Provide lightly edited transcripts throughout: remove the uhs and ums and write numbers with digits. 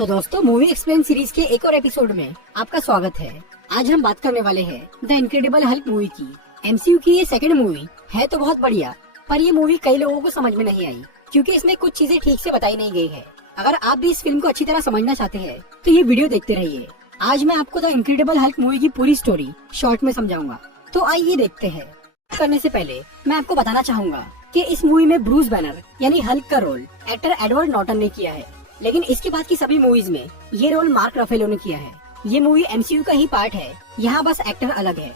तो दोस्तों, movie explain series के एक और एपिसोड में आपका स्वागत है। आज हम बात करने वाले हैं द इनक्रेडिबल हल्क मूवी की। एमसीयू की ये सेकंड मूवी है तो बहुत बढ़िया, पर ये मूवी कई लोगों को समझ में नहीं आई क्योंकि इसमें कुछ चीजें ठीक से बताई नहीं गई है। अगर आप भी इस फिल्म को अच्छी तरह समझना चाहते हैं तो ये वीडियो देखते रहिए। आज मैं आपको द इनक्रेडिबल हल्क मूवी की पूरी स्टोरी शॉर्ट में समझाऊंगा, तो आइए देखते हैं। करने से पहले मैं आपको बताना चाहूंगा कि इस मूवी में ब्रूस बैनर यानी हल्क का रोल एक्टर एडवर्ड नॉर्टन ने किया है, लेकिन इसके बाद की सभी मूवीज में ये रोल मार्क रफेलो ने किया है। ये मूवी एमसीयू का ही पार्ट है, यहाँ बस एक्टर अलग है।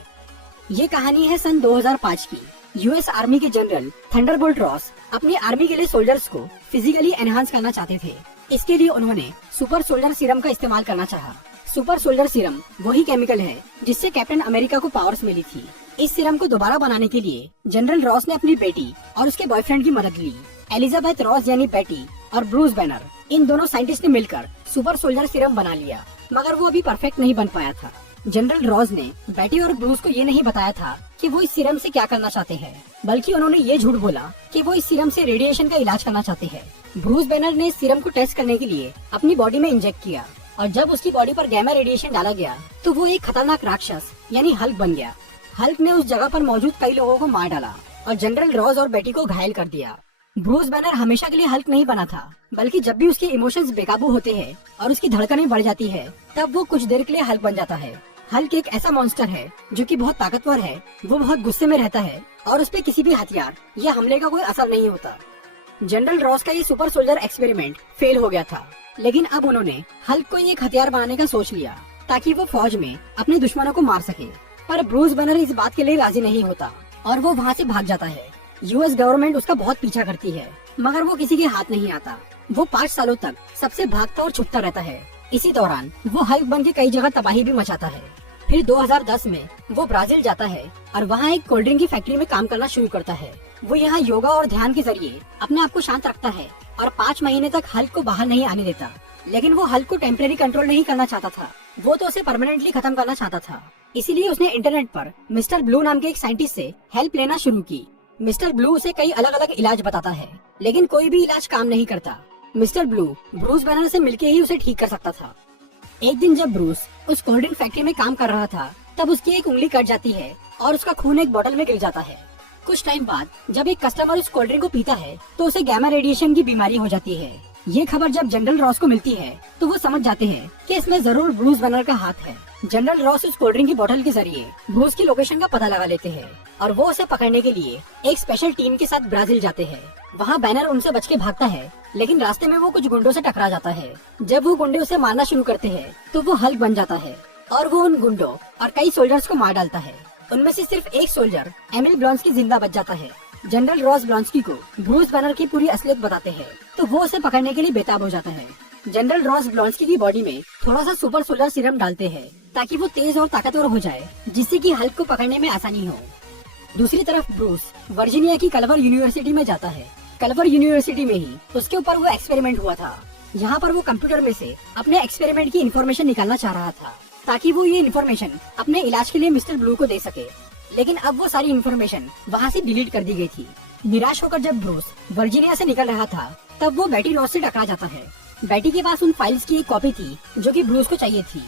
ये कहानी है सन 2005 की। यूएस आर्मी के जनरल थंडरबोल्ट रॉस अपनी आर्मी के लिए सोल्जर्स को फिजिकली एनहांस करना चाहते थे। इसके लिए उन्होंने सुपर सोल्जर सीरम का इस्तेमाल करना चाहा। सुपर सोल्जर सीरम वही केमिकल है जिससे कैप्टन अमेरिका को पावर्स मिली थी। इस सीरम को दोबारा बनाने के लिए जनरल रॉस ने अपनी बेटी और उसके बॉयफ्रेंड की मदद ली। एलिजाबेथ रॉस यानी बेटी और ब्रूस बैनर, इन दोनों साइंटिस्ट ने मिलकर सुपर सोल्जर सीरम बना लिया, मगर वो अभी परफेक्ट नहीं बन पाया था। जनरल रॉस ने बेटी और ब्रूस को ये नहीं बताया था कि वो इस सीरम से क्या करना चाहते हैं, बल्कि उन्होंने ये झूठ बोला कि वो इस सीरम से रेडिएशन का इलाज करना चाहते हैं। ब्रूस बैनर ने इस सीरम को टेस्ट करने के लिए अपनी बॉडी में इंजेक्ट किया और जब उसकी बॉडी पर गैमा रेडिएशन डाला गया तो वो एक खतरनाक राक्षस यानी हल्क बन गया। हल्क ने उस जगह पर मौजूद कई लोगों को मार डाला और जनरल रॉस और बेटी को घायल कर दिया। ब्रूस बैनर हमेशा के लिए हल्क नहीं बना था, बल्कि जब भी उसके इमोशंस बेकाबू होते हैं और उसकी धड़कनें बढ़ जाती है, तब वो कुछ देर के लिए हल्क बन जाता है। हल्क एक ऐसा मॉन्स्टर है जो कि बहुत ताकतवर है। वो बहुत गुस्से में रहता है और उस पे किसी भी हथियार या हमले का कोई असर नहीं होता। जनरल रॉस का ये सुपर सोल्जर एक्सपेरिमेंट फेल हो गया था, लेकिन अब उन्होंने हल्क को एक हथियार बनाने का सोच लिया ताकि वो फौज में अपने दुश्मनों को मार सके। पर ब्रूस बैनर इस बात के लिए राजी नहीं होता और वो वहाँ से भाग जाता है। यूएस गवर्नमेंट उसका बहुत पीछा करती है, मगर वो किसी के हाथ नहीं आता। वो 5 सालों तक सबसे भागता और छुपता रहता है। इसी दौरान वो हल्क बन के कई जगह तबाही भी मचाता है। फिर 2010 में वो ब्राजील जाता है और वहाँ एक कोल्ड ड्रिंक की फैक्ट्री में काम करना शुरू करता है। वो यहाँ योगा और ध्यान के जरिए अपने आप को शांत रखता है और 5 महीने तक हल्क को बाहर नहीं आने देता। लेकिन वो हल्क को टेम्परेरी कंट्रोल नहीं करना चाहता था, वो तो उसे परमानेंटली खत्म करना चाहता था। इसीलिए उसने इंटरनेट पर मिस्टर ब्लू नाम के एक साइंटिस्ट से हेल्प लेना शुरू की। मिस्टर ब्लू उसे कई अलग अलग इलाज बताता है, लेकिन कोई भी इलाज काम नहीं करता। मिस्टर ब्लू ब्रूस बैनर से मिलके ही उसे ठीक कर सकता था। एक दिन जब ब्रूस उस कोल्ड ड्रिंक फैक्ट्री में काम कर रहा था, तब उसकी एक उंगली कट जाती है और उसका खून एक बोतल में गिर जाता है। कुछ टाइम बाद जब एक कस्टमर उस कोल्ड ड्रिंक को पीता है तो उसे गैमा रेडिएशन की बीमारी हो जाती है। ये खबर जब जनरल रॉस को मिलती है तो वो समझ जाते हैं कि इसमें जरूर ब्रूस बैनर का हाथ है। जनरल रॉस उस कोल्ड ड्रिंक की बोतल के जरिए ब्रूस की लोकेशन का पता लगा लेते हैं और वो उसे पकड़ने के लिए एक स्पेशल टीम के साथ ब्राजील जाते हैं। वहाँ बैनर उनसे बच के भागता है, लेकिन रास्ते में वो कुछ गुंडों से टकरा जाता है। जब वो गुंडे उसे मारना शुरू करते हैं तो वो हल्क बन जाता है और वो उन गुंडों और कई सोल्जर्स को मार डालता है। उनमें से सिर्फ एक सोल्जर एमिल ब्लॉन्स्की जिंदा बच जाता है। जनरल रॉस ब्लॉन्स्की को ब्रूस बैनर की पूरी असलियत बताते हैं तो वो उसे पकड़ने के लिए बेताब हो जाता है। जनरल रॉस ब्लॉन्स्की की बॉडी में थोड़ा सा सुपर सोल्जर सीरम डालते हैं ताकि वो तेज और ताकतवर हो जाए, जिससे कि हल्क को पकड़ने में आसानी हो। दूसरी तरफ ब्रूस वर्जीनिया की कल्वर यूनिवर्सिटी में जाता है। कल्वर यूनिवर्सिटी में ही उसके ऊपर वो एक्सपेरिमेंट हुआ था। यहाँ पर वो कंप्यूटर में से अपने एक्सपेरिमेंट की इन्फॉर्मेशन निकालना चाह रहा था ताकि वो ये इन्फॉर्मेशन अपने इलाज के लिए मिस्टर ब्लू को दे सके, लेकिन अब वो सारी इन्फॉर्मेशन वहाँ से डिलीट कर दी गई थी। निराश होकर जब ब्रूस वर्जीनिया से निकल रहा था, तब वो बेटी रॉस से टकरा जाता है। बेटी के पास उन फाइल्स की एक कॉपी थी जो कि ब्रूस को चाहिए थी।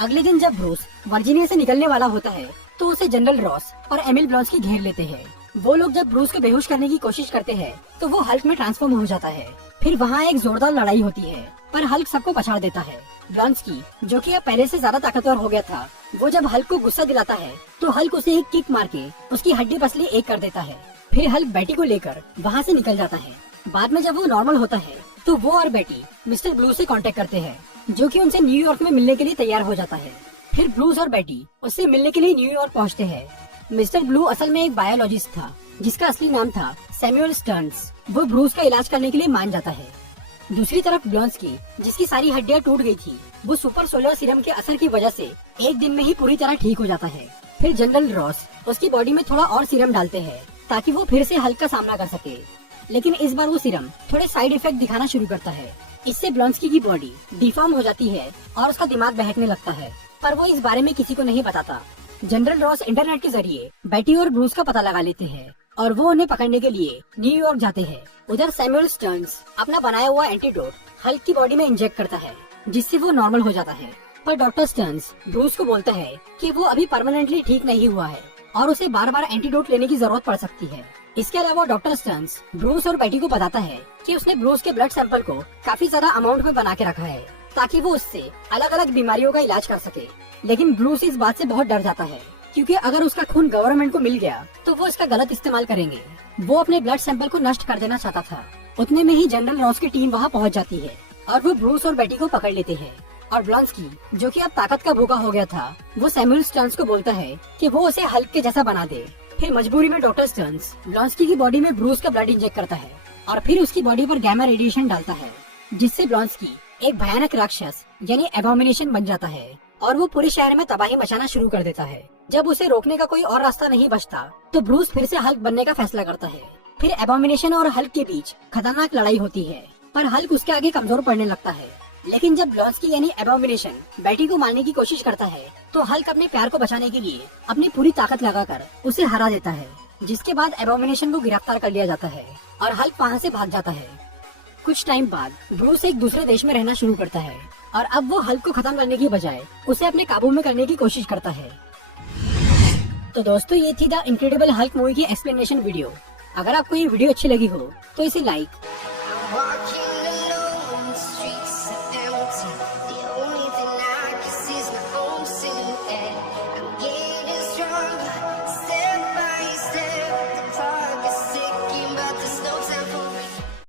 अगले दिन जब ब्रूस वर्जीनिया से निकलने वाला होता है तो उसे जनरल रॉस और एमिल ब्लॉन्स्की घेर लेते हैं। वो लोग जब ब्रूस को बेहोश करने की कोशिश करते हैं तो वो हल्क में ट्रांसफॉर्म हो जाता है। फिर वहाँ एक जोरदार लड़ाई होती है, पर हल्क सबको पछाड़ देता है। ब्लॉन्स्की, जो कि अब पहले से ज्यादा ताकतवर हो गया था, वो जब हल्क को गुस्सा दिलाता है तो हल्क उसे एक किक मार के उसकी हड्डी पसली एक कर देता है। फिर हल्क बेटी को लेकर वहाँ से निकल जाता है। बाद में जब वो नॉर्मल होता है तो वो और बेटी मिस्टर ब्लू से कांटेक्ट करते हैं, जो कि उनसे न्यूयॉर्क में मिलने के लिए तैयार हो जाता है। फिर ब्रूस और बेटी उससे मिलने के लिए न्यूयॉर्क पहुंचते हैं। मिस्टर ब्लू असल में एक बायोलॉजिस्ट था जिसका असली नाम था सैमुअल स्टर्न्स। वो ब्रूस का इलाज करने के लिए मान जाता है। दूसरी तरफ ब्लॉन्स्की, जिसकी सारी हड्डियां टूट गई थी, वो सुपर सोलर सीरम के असर की वजह से एक दिन में ही पूरी तरह ठीक हो जाता है। फिर जनरल रॉस उसकी बॉडी में थोड़ा और सीरम डालते हैं ताकि वो फिर से हल्क का सामना कर सके, लेकिन इस बार वो सीरम थोड़े साइड इफेक्ट दिखाना शुरू करता है। इससे ब्लॉन्स्की की बॉडी डिफॉर्म हो जाती है और उसका दिमाग बहकने लगता है, पर वो इस बारे में किसी को नहीं बताता। जनरल रॉस इंटरनेट के जरिए बेटी और ब्रूस का पता लगा लेते हैं और वो उन्हें पकड़ने के लिए न्यूयॉर्क जाते हैं। उधर सैमुअल स्टर्न्स अपना बनाया हुआ एंटीडोट हल्क की बॉडी में इंजेक्ट करता है जिससे वो नॉर्मल हो जाता है। पर डॉक्टर स्टर्न्स ब्रूस को बोलता है कि वो अभी परमानेंटली ठीक नहीं हुआ है और उसे बार बार एंटीडोट लेने की जरूरत पड़ सकती है। इसके अलावा डॉक्टर स्टर्न्स ब्रूस और बेटी को बताता है कि उसने ब्रूस के ब्लड सैंपल को काफी ज्यादा अमाउंट में बना के रखा है ताकि वो उससे अलग अलग बीमारियों का इलाज कर सके। लेकिन ब्रूस इस बात से बहुत डर जाता है क्योंकि अगर उसका खून गवर्नमेंट को मिल गया तो वो इसका गलत इस्तेमाल करेंगे। वो अपने ब्लड सैंपल को नष्ट कर देना चाहता था। उतने में ही जनरल रॉस की टीम वहाँ पहुँच जाती है और वो ब्रूस और बेटी को पकड़ लेते हैं। और ब्लॉन्स्की, जो कि अब ताकत का भूखा हो गया था, वो सैमुअल स्टर्न्स को बोलता है कि वो उसे हल्क के जैसा बना दे। फिर मजबूरी में डॉक्टर स्टर्न्स ब्लॉन्स्की की बॉडी में ब्रूस का ब्लड इंजेक्ट करता है और फिर उसकी बॉडी पर गैमा रेडिएशन डालता है, जिससे ब्लॉन्स्की एक भयानक राक्षस यानी एबॉमिनेशन बन जाता है और वो पूरे शहर में तबाही मचाना शुरू कर देता है। जब उसे रोकने का कोई और रास्ता नहीं बचता तो ब्रूस फिर से हल्क बनने का फैसला करता है। फिर एबॉमिनेशन और हल्क के बीच खतरनाक लड़ाई होती है, पर हल्क उसके आगे कमजोर पड़ने लगता है। लेकिन जब ब्लॉन्स्की यानी एबॉमिनेशन बेटी को मारने की कोशिश करता है तो हल्क अपने प्यार को बचाने के लिए अपनी पूरी ताकत लगाकर उसे हरा देता है, जिसके बाद एबॉमिनेशन को गिरफ्तार कर लिया जाता है और हल्क वहाँ से भाग जाता है। कुछ टाइम बाद ब्रूस एक दूसरे देश में रहना शुरू करता है और अब वो हल्क को खत्म करने की बजाय उसे अपने काबू में करने की कोशिश करता है। तो दोस्तों, ये थी द इनक्रेडिबल हल्क मूवी की एक्सप्लेनेशन वीडियो। अगर आपको ये वीडियो अच्छी लगी हो तो इसे लाइक